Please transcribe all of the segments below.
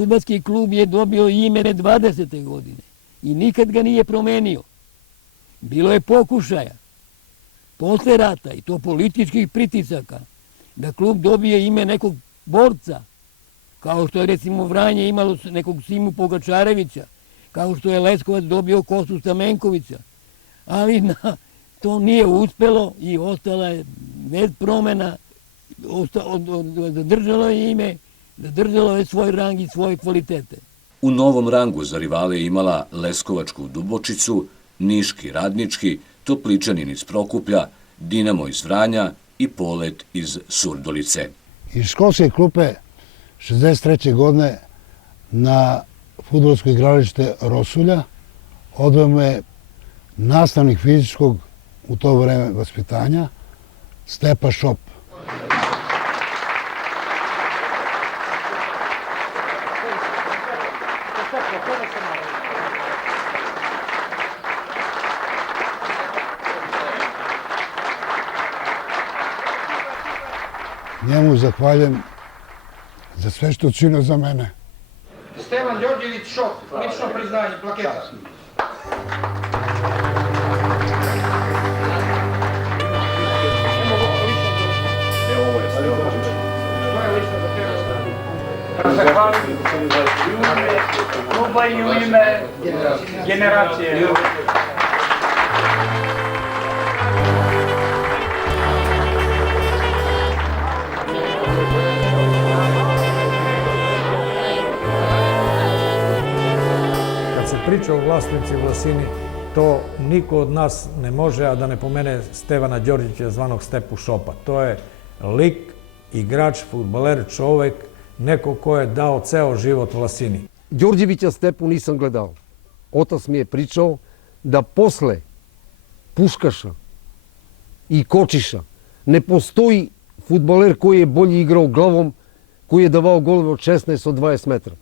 fudbalski klub je dobio ime 20. godine i nikad ga nije promenio. Bilo je pokušaja posle rata i to političkih pritisaka da klub dobije ime nekog borca, kao što je recimo Vranje imalo nekog Simu Pogačarevića, kao što je Leskovac dobio Kostu Stamenkovića, ali to nije uspelo i ostala je bez promjena, zadržalo je ime, zadržalo je svoj rang i svoje kvalitete. U novom rangu za rivale je imala Leskovačku Dubočicu, Niški Radnički, Topličanin iz Prokuplja, Dinamo iz Vranja i Polet iz Surdolice. Iz školske klupe 63. godine na fudbalsko igralište Rosulja odveo me nastavnik fizičkog u to vreme vaspitanja Stepa Šop. Njemu zahvaljujem za sve što učinio za mene. Stevan Đorđević Šop, lično priznanje, plaketa. Zahvaljujem u ime kluba i u ime generacije. Priča o vlasnici Vlasini, to niko od nas ne može, a da ne pomene Stevana Đorđevića, zvanog Stepu Šopa. To je lik, igrač, fudbaler, čovek, neko ko je dao ceo život Vlasini. Đorđevića Stepu nisam gledao. Otac mi je pričao da posle Puškaša i Kočiša ne postoji fudbaler koji je bolje igrao glavom, koji je davao golove od 16 od 20 metra.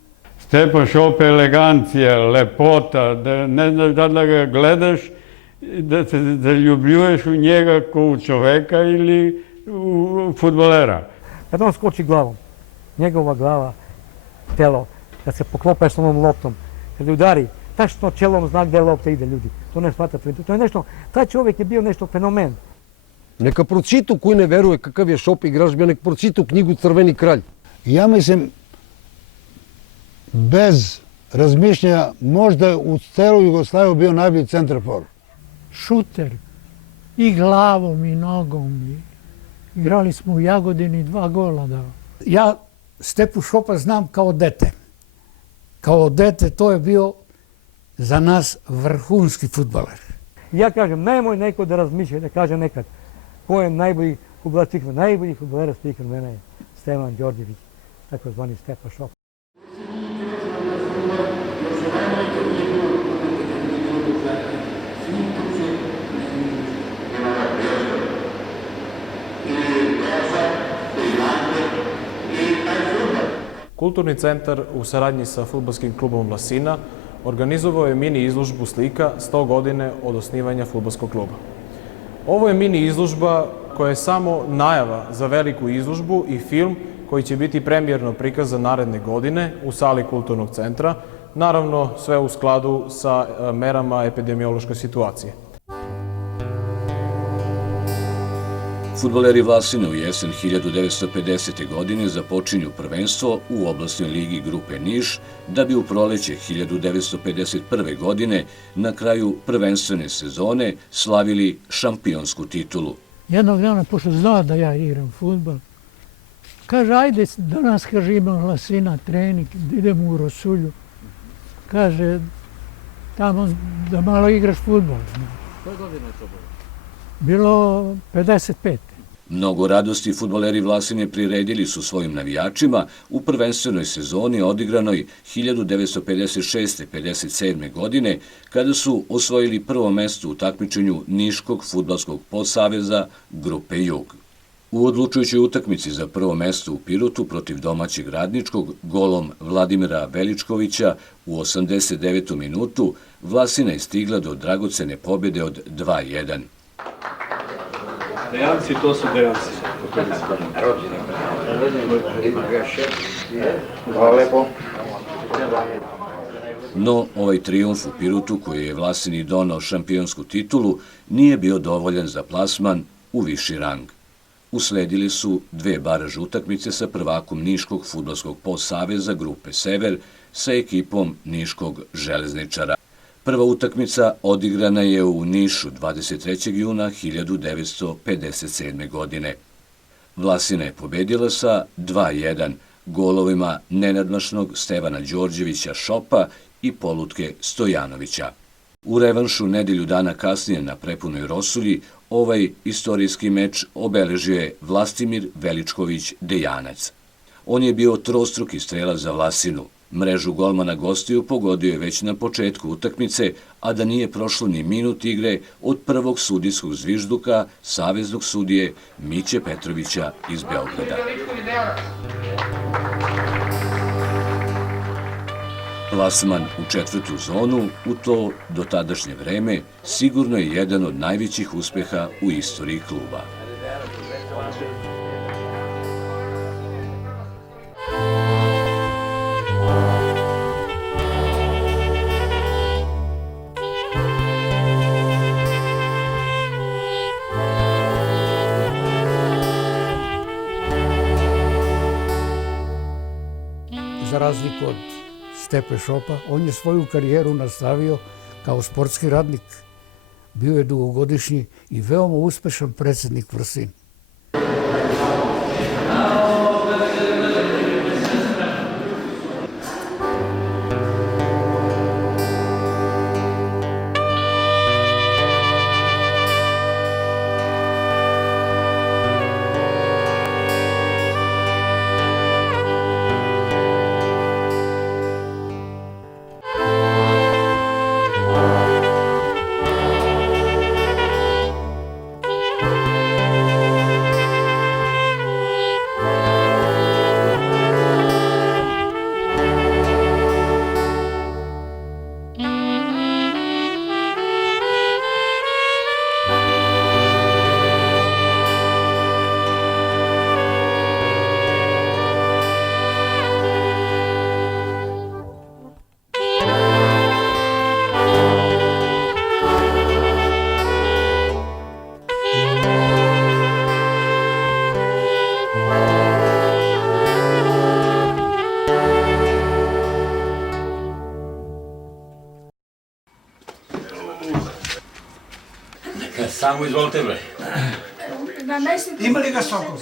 Stepa Šop je elegancija, lepota, da ne znaš da ga gledaš, da se zaljubljuješ u njega kao u čoveka ili u fudbalera. Kad on skoči glavom, njegova glava, telo, kad se poklope s onom loptom, kad udari, tačno čelom zna gde lopta ide, ljudi. To ne shvatate. To je nešto, taj čovjek je bio nešto fenomen. Neka pročitu koji ne veruje kakav je Šop igrač, nek pročitu knjigu Crveni kralj. Ja mislim, bez razmišljanja, možda u celoj Jugoslaviji bio najbolji centarfor. Šuter, i glavom i nogom. Igrali smo u Jagodini 2 gola dao. Ja Stepu Šopa znam kao dete. Kao dete to je bio za nas vrhunski fudbaler. Ja kažem, nemoj neko da razmišlja, da kaže nekad ko je najbolji fudbaler svih vremena. Najbolji fudbaler svih vremena je Stevan Đorđević, tako zvani Stepa Šop. Kulturni centar u saradnji sa fudbalskim klubom Vlasina organizovao je mini izložbu slika 100 godine od osnivanja fudbalskog kluba. Ovo je mini izložba koja je samo najava za veliku izložbu i film koji će biti premijerno prikazan naredne godine u sali Kulturnog centra, naravno sve u skladu sa merama epidemiološke situacije. Fudbaleri Vlasine u jesen 1950. godine započinju prvenstvo u oblastnoj ligi grupe Niš, da bi u proleće 1951. godine na kraju prvenstvene sezone slavili šampionsku titulu. Jednog dana, pošto zna da ja igram fudbal, kaže, ajde, danas, kaže, ima Vlasina trening, idemo u Rosulju. Kaže, tamo da malo igraš fudbal. Koje godine je to bilo? Bilo 55. Mnogo radosti fudbaleri Vlasine priredili su svojim navijačima u prvenstvenoj sezoni odigranoj 1956-57. godine, kada su osvojili prvo mesto u takmičenju Niškog fudbalskog podsaveza grupe Jug. U odlučujućoj utakmici za prvo mesto u Pirotu protiv domaćeg Radničkog golom Vladimira Veličkovića u 89. minutu Vlasina je stigla do dragocene pobjede od 2:1. Dejanci, to su dejanci. Hvala lepo. No, ovaj trijumf u Pirotu, koji je Vlasini donao šampionsku titulu, nije bio dovoljan za plasman u viši rang. Usledili su 2 baraž utakmice sa prvakom Niškog fudbalskog podsaveza grupe Sever sa ekipom Niškog železničara. Prva utakmica odigrana je u Nišu 23. juna 1957. godine. Vlasina je pobedila sa 2:1 golovima nenadmašnog Stevana Đorđevića Šopa i Polutke Stojanovića. U revanšu nedelju dana kasnije na prepunoj Rosulji ovaj istorijski meč obeležio je Vlastimir Veličković Dejanac. On je bio trostruki strelac za Vlasinu. Mrežu golmana gostiju pogodio je već na početku utakmice, a da nije prošlo ni minut igre od prvog sudijskog zvižduka saveznog sudije Miće Petrovića iz Beograda. Plasman u 4. zonu u to dotadašnje vreme sigurno je jedan od najvećih uspeha u istoriji kluba. Za razliku od Stepe Šopa, on je svoju karijeru nastavio kao sportski radnik. Bio je dugogodišnji i veoma uspešan predsjednik Vrsin. Samo izvolite, bre. Ima li ga Sokol?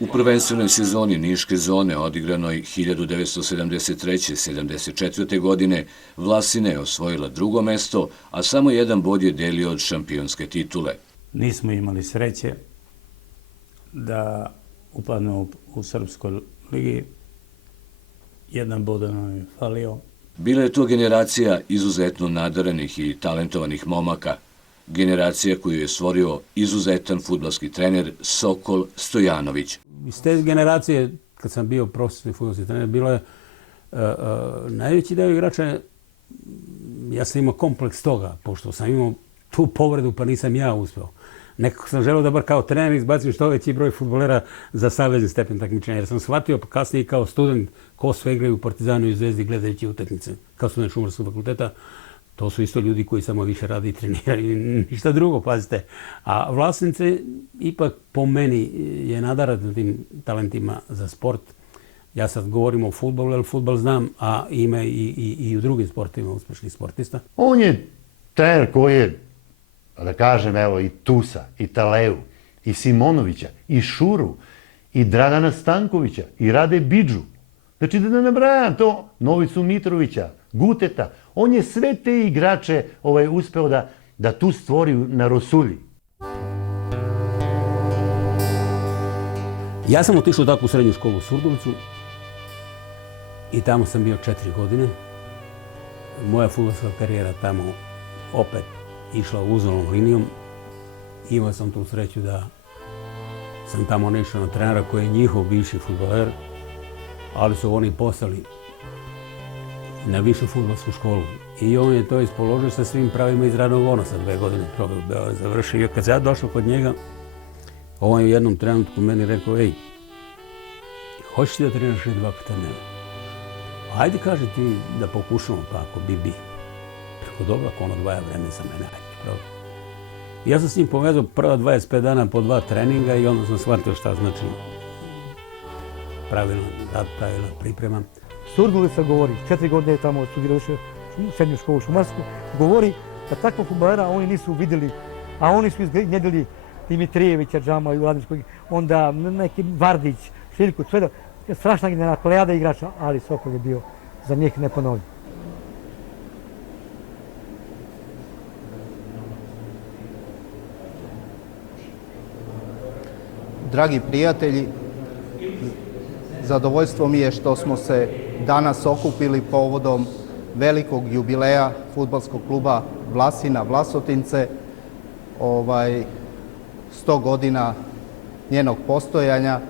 U prvenstvenoj sezoni Niške zone odigranoj 1973-74. godine Vlasina je osvojila 2. mesto, a samo 1 bod je delio od šampionske titule. Nismo imali sreće da upadnemo u Srpskoj ligi. 1 bod nam je falio. Bila je to generacija izuzetno nadaranih i talentovanih momaka. Generacija koju je stvorio izuzetan fudbalski trener Sokol Stojanović. Iz te generacije, kad sam bio profesionalni fudbalski trener, bilo je najveći deo igrača, ja sam imao kompleks toga, pošto sam imao tu povredu pa nisam ja uspeo. Nekako sam želeo da bar kao trener izbacim što veći broj fudbalera za savezni stepen takmičenja, jer sam shvatio kasnije kao student ko sve igraju u Partizanu i Zvezdi gledajući utakmice, kao student Šumarskog fakulteta. To su isto ljudi koji samo više rade i treniraju, ništa drugo, pazite. A Vlasnice ipak po meni je nadaran na tim talentima za sport. Ja sad govorim o fudbalu, jer fudbal znam, a ima i u drugim sportovima uspešnih sportista. On je trener koji je, da kažem, evo, i Tusa, i Taleu, i Simonovića, i Šuru, i Dragana Stankovića, i Rade Bidžu. Znači da ne nabrajam to, Novicu Mitrovića, Guteta. On je sve te igrače uspeo da tu stvori na Rosulji. Ja sam otišao tako u srednju školu u Surdulicu i tamo sam bio 4 godine. Moja fudbalska karijera tamo opet išla uzalnom linijom. Imao sam tu sreću da sam tamo naišao na trenera koji je njihov bivši fudbaler, ali su oni poslali na višu fudbalsku školu. I on je to ispoložio sa svim pravima iz radnog odnosa. 2 godine probao da završi. I kad sam ja došao kod njega, on je u jednom trenutku meni rekao, ej, hoćeš ti da treniraš ili 2 puta dnevno? Ajde, kaže ti da pokušamo, pa ako bi. Rekao, dobro, ako on odvaja vreme za mene, ajde, pravo. Ja sam s njim povezao prva 25 dana po 2 treninga i onda sam shvatio šta znači pravilno pravilna priprema. Surdulica govori, 4 godine je tamo studirao u srednju školu šumarsku, govori da takvog fudbalera oni nisu vidjeli, a oni su iznjedili Dimitrijevića, Džama i Vladimskog, onda neki Vardić, Šiljku, sve da, strašna generacija, plejada igrača, ali Sokol je bio za njih neponovljiv. Dragi prijatelji, zadovoljstvo mi je što smo se danas okupili povodom velikog jubileja fudbalskog kluba Vlasina Vlasotince, 100 godina njenog postojanja.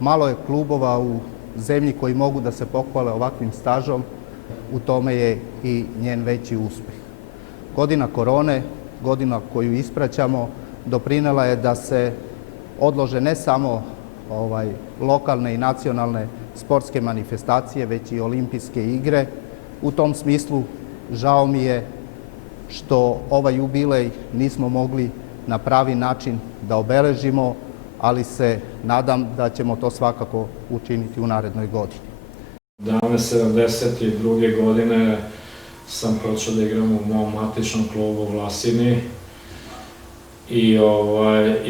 Malo je klubova u zemlji koji mogu da se pohvale ovakvim stažom, u tome je i njen veći uspjeh. Godina korone, godina koju ispraćamo, doprinela je da se odlože ne samo lokalne i nacionalne sportske manifestacije, već i olimpijske igre. U tom smislu žao mi je što ovaj jubilej nismo mogli na pravi način da obeležimo, ali se nadam da ćemo to svakako učiniti u narednoj godini. Davne 72. godine sam počeo da igram u mom matičnom klubu u Vlasini i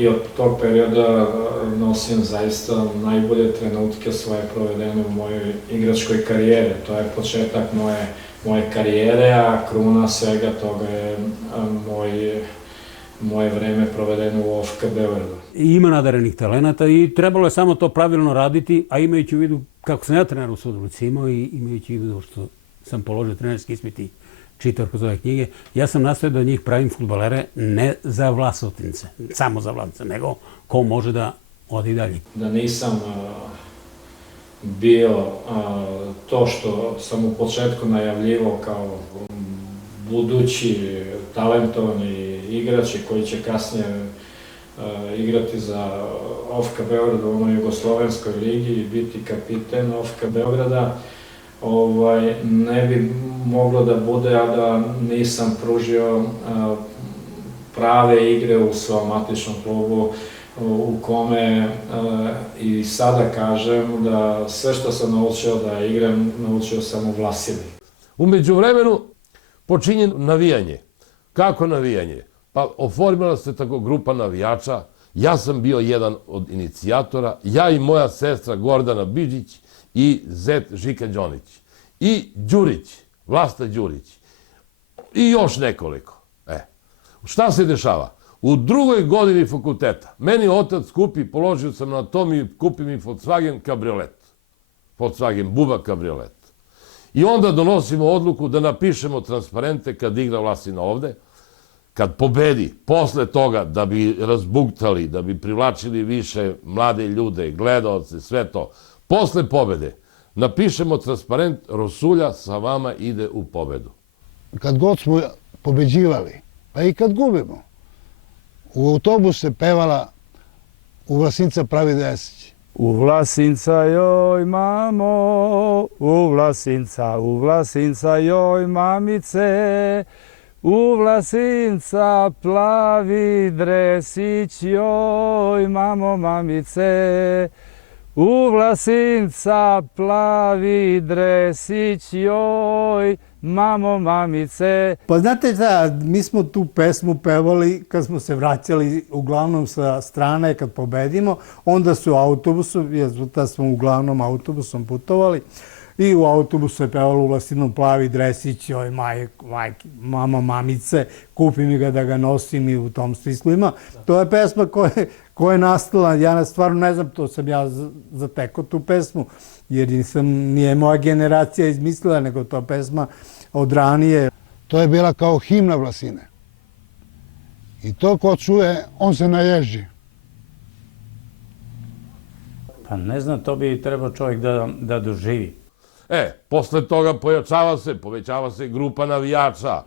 od tog perioda nosim zaista najbolje trenutke svoje provedene u mojoj igračkoj karijeri. To je početak moje karijere, a kruna svega toga je moje vreme provedeno u OFK Beogradu. Ima nadarenih talenata i trebalo je samo to pravilno raditi, a imajući u vidu kako sam ja trener u Surdulici imao i imajući u vidu što sam položio trenerski ispit i čitao kroz ove knjige, ja sam nastojao da njih pravim fudbalere ne za Vlasotince, samo za Vlasotince, nego ko može da ode i dalje. Da nisam bio to što sam u početku najavljivao kao budući talentovani igrači koji će kasnije igrati za OFK Beograd u onoj jugoslovenskoj ligi i biti kapiten OFK Beograda, ne bi moglo da bude, a da nisam pružio prave igre u svom matičnom klubu u kome i sada kažem da sve što sam naučio da igram, naučio sam u Vlasini. U međuvremenu počinje navijanje. Kako navijanje? Pa oformila se tako grupa navijača, ja sam bio jedan od inicijatora, ja i moja sestra Gordana Bidžić i zet Žika Đonić. I Đurić, Vlasta Đurić. I još nekoliko. Šta se dešava? U drugoj godini fakulteta meni otac kupi, položio sam na anatomiju, kupi mi Volkswagen kabriolet. Volkswagen Buba kabriolet. I onda donosimo odluku da napišemo transparente kad igra Vlasina ovde, kad pobedi, posle toga da bi razbuktali, da bi privlačili više mlade ljude, gledaoce, sve to. Posle pobede napišemo transparent, Rosulja sa vama ide u pobedu. Kad god smo pobeđivali, pa i kad gubimo, u autobus se pevala U Vlasinca pravi Desić. U Vlasinca joj mamo, u Vlasinca joj mamice, u Vlasinca plavi dresić joj mamo mamice, u Vlasinca plavi dresić joj mamo mamice. Pa znate šta, mi smo tu pesmu pevali kad smo se vraćali uglavnom sa strane kad pobedimo, onda su autobusom, da smo uglavnom autobusom putovali, i u autobusu je pevalo U Vlasinom plavi dresić, joj mamo mamice, kupi mi ga da ga nosim i u tom smislu ima. To je pesma koja je nastala, ja stvarno ne znam, to sam ja zatekao tu pesmu, jer nije moja generacija izmislila, nego to pesma od ranije. To je bila kao himna Vlasine. I to ko čuje, on se naježi. Pa ne znam, to bi trebao čovjek da doživi. Posle toga povećava se grupa navijača,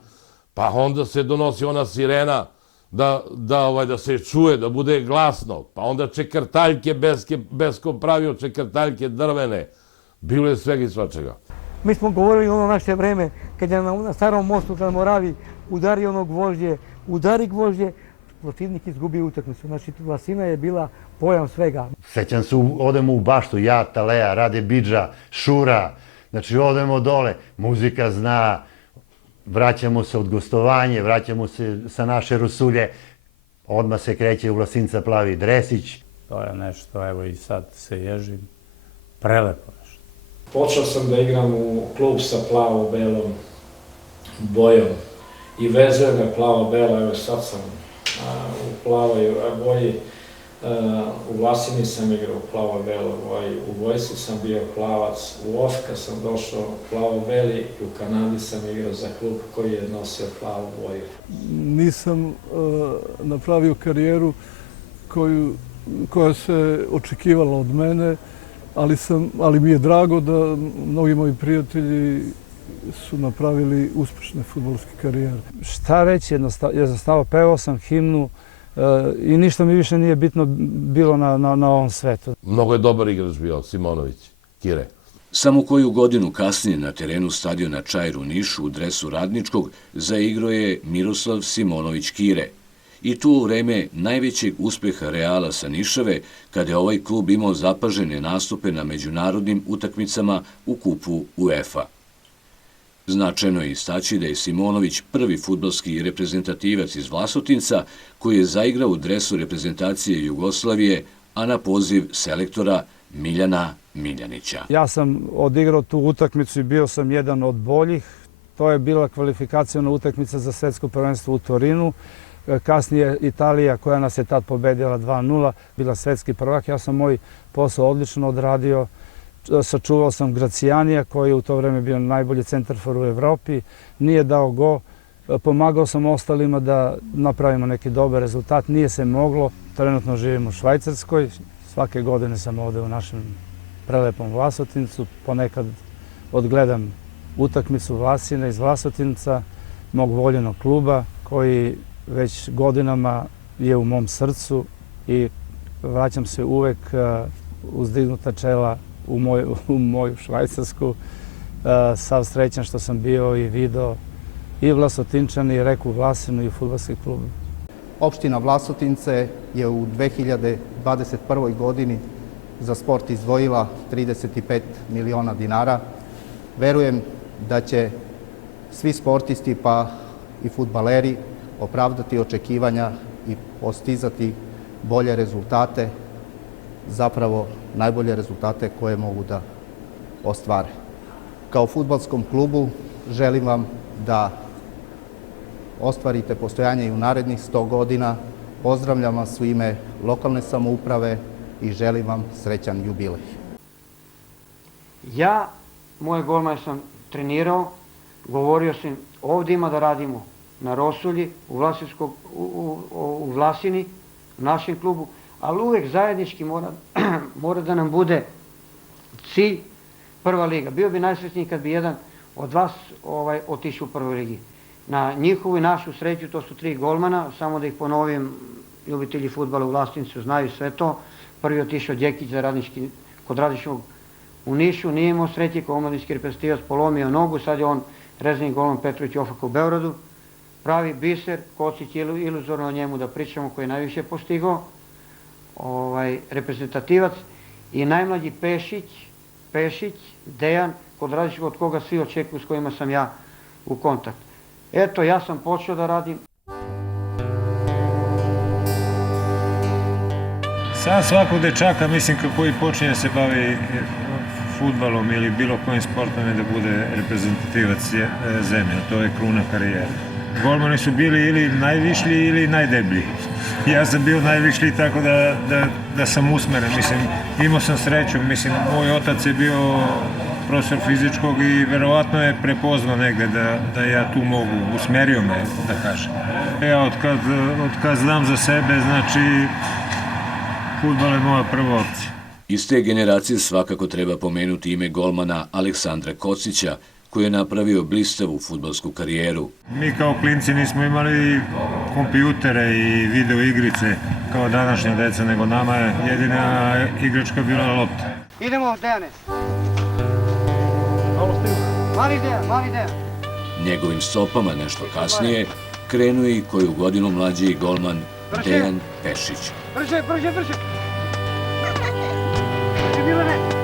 pa onda se donosi ona sirena da se čuje, da bude glasno, pa onda čekrtaljke, Besko pravio čekrtaljke drvene, bilo je svega i svačega. Mi smo govorili ono naše vreme, kad je na starom mostu kad Moravi udari ono gvožđe, udari gvožđe, protivnik izgubio utakmicu. Znači, Vlasina je bila pojam svega. Sećam se, odemo u baštu, ja, Talea, Rade Bidža, Šura, znači odemo dole, muzika zna, vraćamo se od gostovanje, vraćamo se sa naše Rosulje, odmah se kreće u Vlasinca plavi dresić. To je nešto, evo i sad se ježim, prelepo nešto. Počeo sam da igram u klub sa plavo-belom bojom i vezuje me plavo-bela, evo sad sam u plavoj boji, u Vlasini sam igrao u plavo-beloj boji, u vojsci sam bio plavac, u Ofka sam došao plavo-beli i u Kanadi sam igrao za klub koji je nosio plavu boju. Nisam napravio karijeru koja se očekivala od mene, ali mi je drago da mnogi moji prijatelji su napravili uspešne fudbalske karijere. Šta reći, jednostavno pevao sam himnu i ništa mi više nije bitno bilo na ovom svetu. Mnogo je dobar igrač bio, Simonović, Kire. Samo koju godinu kasnije na terenu stadiona Čair u Nišu u dresu Radničkog zaigrao je Miroslav Simonović Kire. I to u vreme najvećeg uspeha Reala sa Nišave, kada je ovaj klub imao zapažene nastupe na međunarodnim utakmicama u kupu UEFA. Značajno je istaći da je Simonović prvi fudbalski reprezentativac iz Vlasotinca koji je zaigrao u dresu reprezentacije Jugoslavije, a na poziv selektora Miljana Miljanića. Ja sam odigrao tu utakmicu i bio sam jedan od boljih. To je bila kvalifikacijona utakmica za svetsko prvenstvo u Torinu. Kasnije Italija, koja nas je tad pobedila 2-0, bila svetski prvak. Ja sam moj posao odlično odradio. Sačuvao sam Gracijanija, koji je u to vreme bio najbolji centarfor u Evropi. Nije dao go. Pomagao sam ostalima da napravimo neki dobar rezultat. Nije se moglo. Trenutno živim u Švajcarskoj. Svake godine sam ovde u našem prelepom Vlasotincu. Ponekad odgledam utakmicu Vlasina iz Vlasotinca, mog voljenog kluba, koji već godinama je u mom srcu i vraćam se uvek uzdignuta čela u moju Švajcarsku. Sav srećan što sam bio i video i Vlasotinčani, i Reku Vlasinu i fudbalski klub. Opština Vlasotince je u 2021. godini za sport izdvojila 35 miliona dinara. Verujem da će svi sportisti pa i fudbaleri opravdati očekivanja i postizati bolje rezultate, zapravo najbolje rezultate koje mogu da ostvare. Kao fudbalskom klubu želim vam da ostvarite postojanje i u narednih 100 godina. Pozdravljam vas u ime lokalne samouprave i želim vam srećan jubilej. Ja, moje golmane sam trenirao, govorio sam ovdje ima da radimo na Rosulji, u Vlasini, u našem klubu, ali uvek zajednički mora da nam bude cilj prva liga. Bio bi najsrećniji kad bi jedan od vas otišao u prvoj ligi. Na njihovu i našu sreću, to su 3 golmana, samo da ih ponovim, ljubitelji fudbala u Vlasotincu znaju sve to. Prvi otišao Đekić za Radnički, kod Radničkog u Nišu, nije imao sreće, kao omladinski reprezentativac polomio nogu, sad je on rezervni golman Petrović Ofaka u Beogradu. Pravi biser, Kocić iluzorno o njemu da pričamo, koji je najviše postigao, reprezentativac, i najmlađi Pešić, Dejan, kod Radničkog, od koga svi očekuju, s kojima sam ja u kontaktu. Eto, ja sam počeo da radim. Sad svakog dečaka, mislim, koji počinje se bavi fudbalom ili bilo kojim sportom je da bude reprezentativac zemlje. To je kruna karijera. Golmani su bili ili najvišlji ili najdeblji. Ja sam bio najvišlji, tako da sam usmeren. Mislim, imao sam sreću. Mislim, moj otac je bio profesor fizičkog i verovatno je prepoznao negde da ja tu mogu. Usmerio me, da kažem. Ja od kad znam za sebe, znači, fudbal je moja prva opcija. Iz te generacije svakako treba pomenuti ime golmana Aleksandra Kocića, koji je napravio blistavu fudbalsku karijeru. Mi kao klinci nismo imali kompjutere i video igrice kao današnja deca, nego nama je jedina igračka bila lopta. Idemo, Dejane. Mali Dejan. Njegovim stopama nešto kasnije krenuo je i koju godinu mlađi golman Dejan Pešić. Brže! Milane!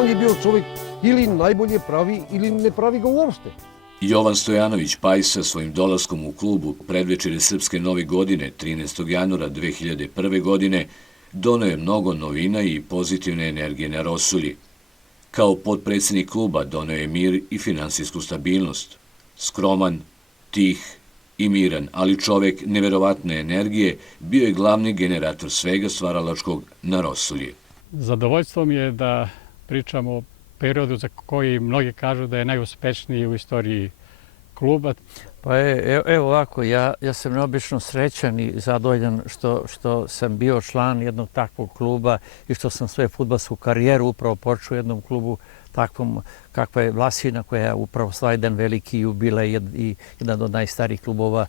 On je bio čovjek ili najbolje pravi ili ne pravi ga uopšte. Jovan Stojanović Pajsa svojim dolaskom u klubu predvečere Srpske nove godine 13. januara 2001. godine doneo je mnogo novina i pozitivne energije na Rosulji. Kao potpredsjednik kluba doneo je mir i finansijsku stabilnost. Skroman, tih i miran, ali čovek neverovatne energije, bio je glavni generator svega stvaralačkog na Rosulji. Zadovoljstvo mi je da pričamo o periodu za koji mnogi kažu da je najuspešniji u istoriji kluba. Pa evo ovako, ja sam neobično srećan i zadovoljan što sam bio član jednog takvog kluba i što sam svoju fudbalsku karijeru upravo počeo u jednom klubu takvom kakva je Vlasina, koja je upravo slavila jedan veliki jubilej i jedan od najstarijih klubova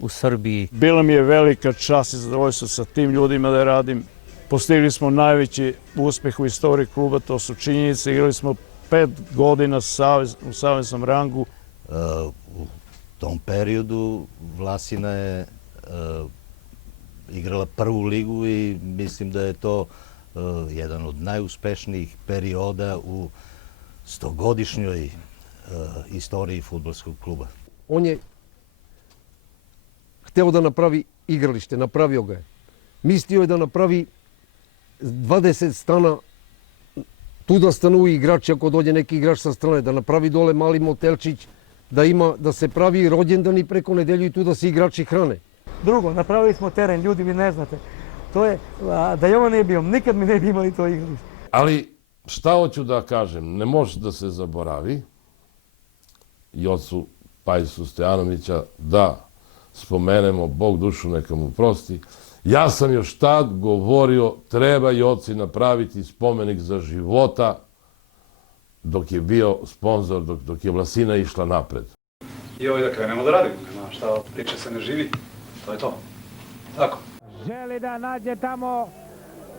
u Srbiji. Bila mi je velika čast i zadovoljstvo sa tim ljudima da radim. Postigli smo najveći uspeh u istoriji kluba, to su činjenice. Igrali smo 5 godina u saveznom rangu. U tom periodu Vlasina je igrala prvu ligu i mislim da je to jedan od najuspešnijih perioda u 100-godišnjoj istoriji fudbalskog kluba. On je hteo da napravi igralište, napravio ga je. Mislio je da napravi 20 stana, tu da stanuju igrači ako dođe neki igrač sa strane, da napravi dole mali motelčić, da se pravi rođendan i preko nedelju i tu da se igrači hrane. Drugo, napravili smo teren, ljudi vi ne znate. To je, da je ovo ne bio, nikad mi ne bi imali to igralište. Ali šta hoću da kažem, ne može da se zaboravi Jocu Pajsu Stojanovića da spomenemo, Bog dušu neka mu prosti. Ja sam još tad govorio treba Joci napraviti spomenik za života dok je bio sponsor, dok je Vlasina išla napred. I ovo da krenemo da radimo, nema šta od priče se ne živi, to je to. Tako. Želi da nađe tamo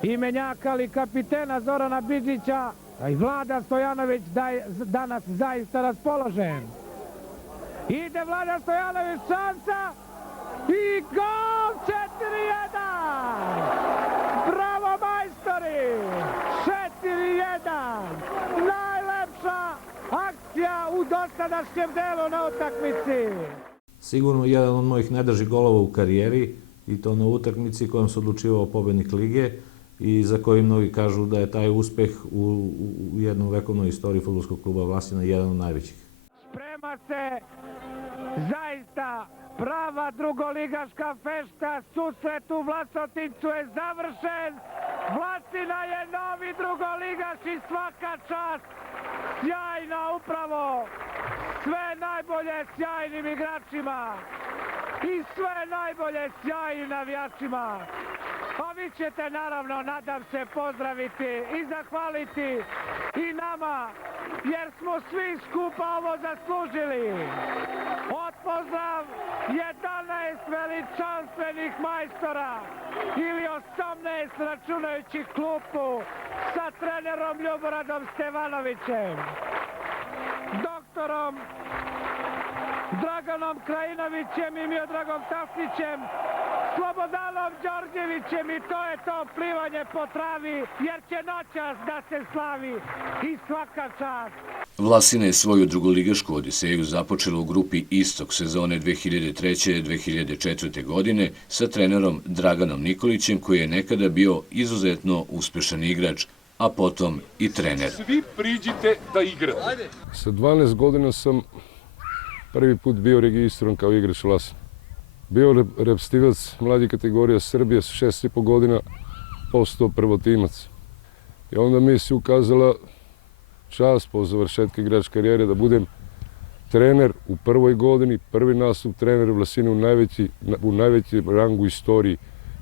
imenjaka ali kapitena Zorana Bidžića, a i Vlada Stojanović danas zaista raspoložen. Ide Vlada Stojanović, šansa i gol 4-1! Bravo majstori! 4-1! Najlepša akcija u dosadašnjem delu na utakmici! Sigurno jedan od mojih najdražih golova u karijeri i to na utakmici kojom se odlučivao pobednik lige i za koji mnogi kažu da je taj uspeh u jednom vekovnoj istoriji fudbalskog kluba Vlasina jedan od najvećih. Sprema se zaista prava drugoligaška fešta, susret u Vlasotincu je završen. Vlasina je novi drugoligaš i svaka čast. Sjajna upravo. Sve najbolje sjajnim igračima i sve najbolje sjajnim navijačima. A vi ćete naravno, nadam se, pozdraviti i zahvaliti i nama, jer smo svi skupa ovo zaslužili. Otpozdrav 11 veličanstvenih majstora ili 18 računajući klupu sa trenerom Ljuboradom Stevanovićem. Doktor direktorom Draganom Krajinovićem i Miodragom Tasnićem, Slobodanom Đorđevićem i to je to plivanje po travi, jer će noćas da se slavi i svaka čast. Vlasina je svoju drugoligašku odiseju započela u grupi Istok sezone 2003-2004. godine sa trenerom Draganom Nikolićem, koji je nekada bio izuzetno uspešan igrač, a potom i trener. Svi priđite da igrate. Sa 12 godina sam prvi put bio registrovan kao igrač Vlasine. Bio reprezentativac mlađih kategorija Srbije sa 6,5 godina, postao prvotimac. I onda mi se ukazala čast po završetku igračke karijere da budem trener u prvoj godini, prvi nastup trenera Vlasine u najveći rangu istoriji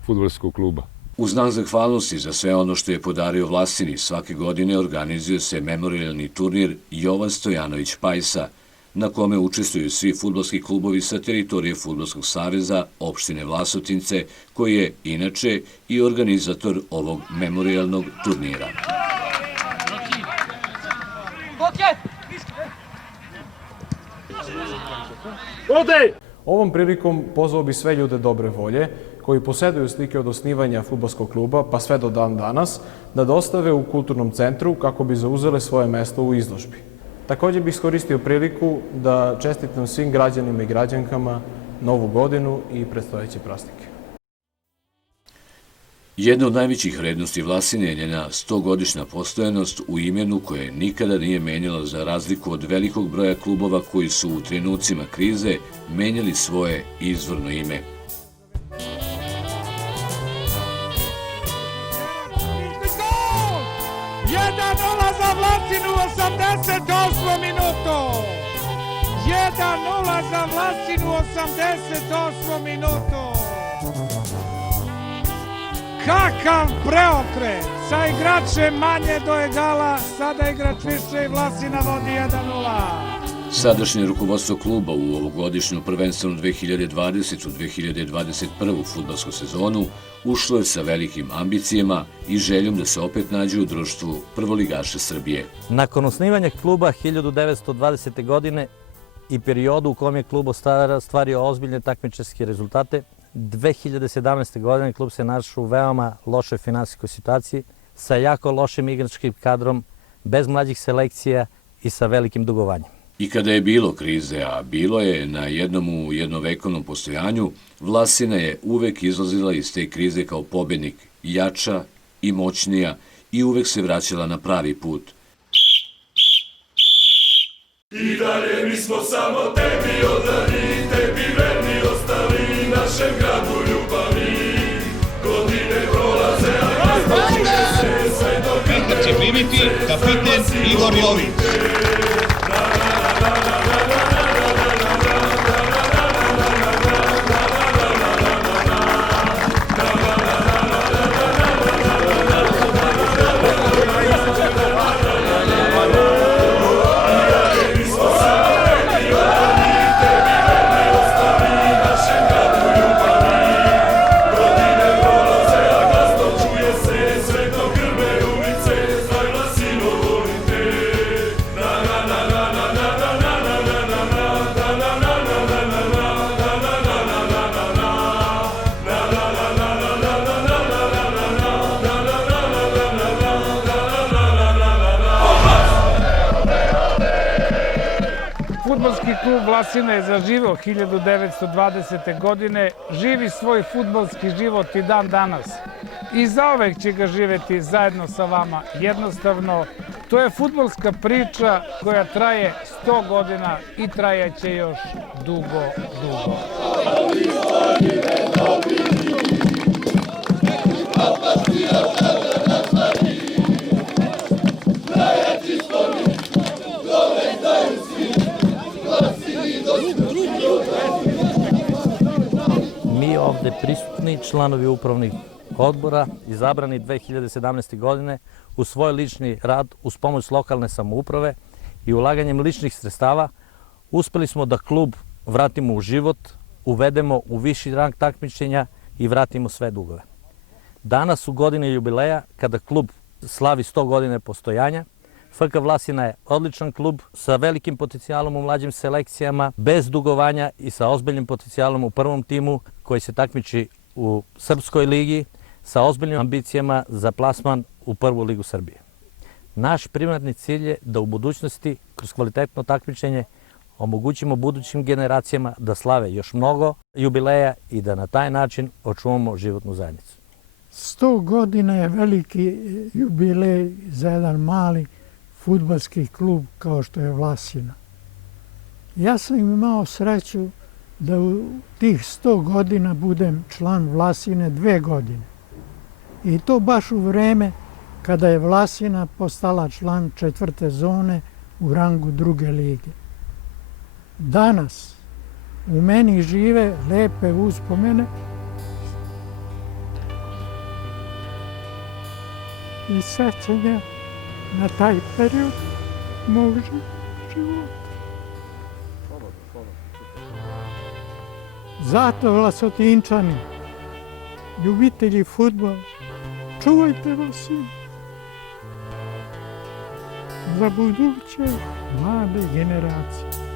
fudbalskog kluba. U znak zahvalnosti za sve ono što je podario Vlasini, svake godine organizuje se memorijalni turnir Jovan Stojanović Pajsa, na kome učestvuju svi fudbalski klubovi sa teritorije Fudbalskog saveza opštine Vlasotince, koji je inače i organizator ovog memorijalnog turnira. Ovom prilikom pozvao bi sve ljude dobre volje koji posjeduju slike od osnivanja fudbalskog kluba pa sve do dan danas da dostave u kulturnom centru kako bi zauzele svoje mesto u izložbi. Također bih iskoristio priliku da čestitam svim građanima i građankama Novu godinu i predstojeće praznike. Jedna od najvećih vrednosti Vlasine je njena 100-godišnja postojanost u imenu koje nikada nije menjala, za razliku od velikog broja klubova koji su u trenucima krize menjali svoje izvorno ime. Za Vlasinu u 88. minutu. 1:0 za Vlasinu u 88. minutu. Kakav preokret! Sa igračem manje do egala, sada igrač više i Vlasina vodi 1:0. Sadašnje rukovodstvo kluba u ovogodišnju prvenstvenu 2020-2021. fudbalsku sezonu ušlo je sa velikim ambicijama i željom da se opet nađe u društvu prvoligaša Srbije. Nakon osnivanja kluba 1920. godine i periodu u kojem je klub ostvario ozbiljne takmičarske rezultate, 2017. godine klub se našao u veoma lošoj finansijskoj situaciji, sa jako lošim igračkim kadrom, bez mlađih selekcija i sa velikim dugovanjem. I kada je bilo krize, a bilo je na jednom u jednovekovnom postojanju, Vlasina je uvek izlazila iz te krize kao pobednik, jača i moćnija, i uvek se vraćala na pravi put. I dalje mi smo samo tebi odani, tebi verni ostali, našem gradu ljubavi. Godine prolaze, a razpočine se sve do Petar će primiti kapiten Igor Jović. Fudbalski klub Vlasina je zaživeo 1920. godine, živi svoj fudbalski život i dan danas. I zaovek će ga živeti zajedno sa vama. Jednostavno, to je fudbalska priča koja traje 100 godina i trajaće još dugo, dugo. Mi ovde prisutni članovi upravnih odbora, izabrani 2017. godine, u svoj lični rad uz pomoć lokalne samouprave i ulaganjem ličnih sredstava uspeli smo da klub vratimo u život, uvedemo u viši rang takmičenja i vratimo sve dugove. Danas u godini jubileja, kada klub slavi 100 godine postojanja, FK Vlasina je odličan klub sa velikim potencijalom u mlađim selekcijama, bez dugovanja i sa ozbiljnim potencijalom u prvom timu koji se takmiči u Srpskoj ligi sa ozbiljnim ambicijama za plasman u prvu ligu Srbije. Naš primarni cilj je da u budućnosti, kroz kvalitetno takmičenje, omogućimo budućim generacijama da slave još mnogo jubileja i da na taj način očuvamo životnu zajednicu. 100 godina je veliki jubilej za jedan mali fudbalski klub kao što je Vlasina. Ja sam imao sreću da u tih 100 godina budem član Vlasine 2 godine. I to baš u vreme kada je Vlasina postala član 4. zone u rangu 2. lige. Danas u meni žive lepe uspomene i sećanja na taj period mog života. Zato, Vlasotinčani, ljubitelji fudbala, čuvajte Vlasinu za buduće mlade generacije.